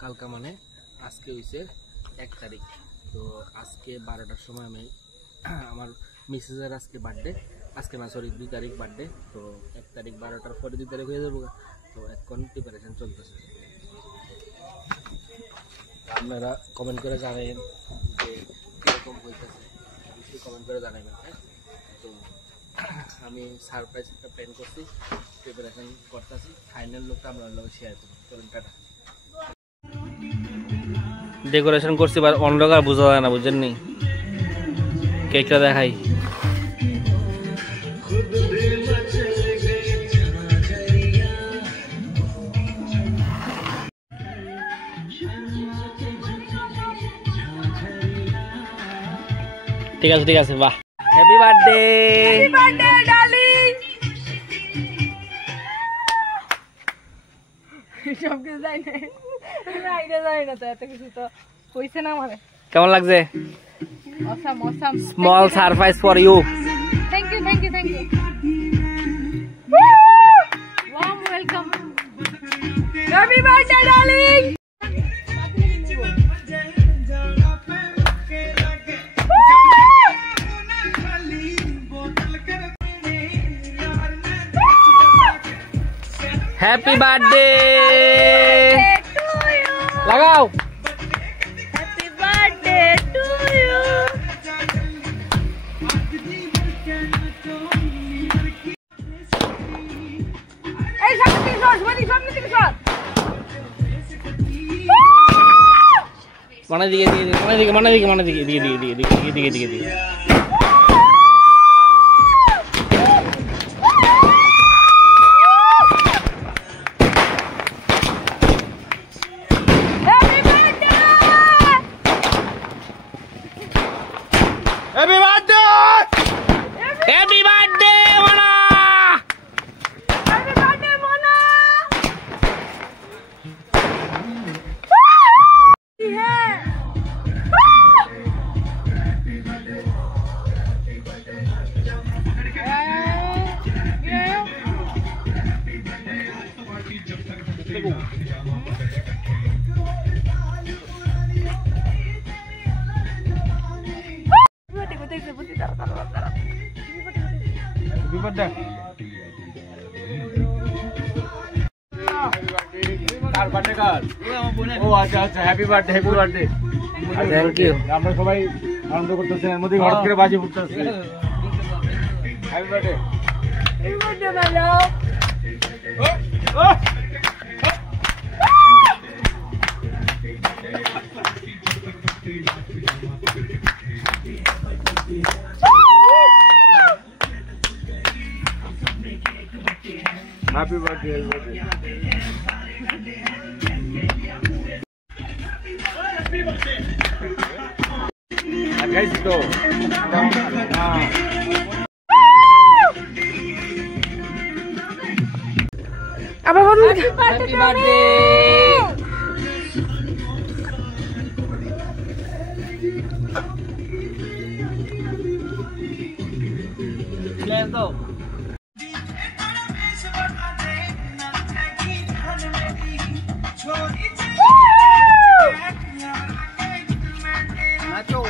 কালকা মানে আজকে হইছে 1 তারিখ। তো আজকে 12টার সময় আমি আমার মিসেসের আজকে বার্থডে, আজকে না সরি 2 তারিখ বার্থডে। তো 1 তারিখ 12টার পরে 2 তারিখ হয়ে যাবো। তো এখন প্রিপারেশন চলতেছে। আপনারা কমেন্ট করে জানাবেন যে কীরকম হইতেছে, অবশ্যই কমেন্ট করে জানাবেন। হ্যাঁ, তো আমি সারপ্রাইজ একটা প্ল্যান করছি, প্রিপারেশন করতেছি। ফাইনাল লুকটা আমরা শেয়ার করব। চলুন টাটা। ডেকোরেশন করছি, এবার অন্ধকার বোঝা যায় না, বুঝেননি? কেকটা দেখাই। ঠিক আছে, ঠিক আছে, বাহ। Happy birthday, happy birthday darling. সব কিছু যাই না, আইডিয়া যাই না তো, এত কিছু তো কইছে না আমারে। কেমন লাগছে? Awesome awesome. Small surprise for you. Thank you thank you thank you. Warm welcome. Happy birthday darling. Happy birthday লাগাও। Happy birthday to you. এই সামনে থেকে সর, সামনে থেকে সর। মানে দিকে Happy birthday! Happy birthday, Mona! Happy birthday, Mona! Yeah! Happy birthday, happy birthday. Thank you. আমরা সবাই আনন্দ করতেছি, এর মধ্যে হঠাৎ করে বাজি ফুটতেছে। Happy birthday, happy birthday my love. Happy birthday, happy birthday. Guys, go. Apa baru? Happy birthday. Let's go. Nacho.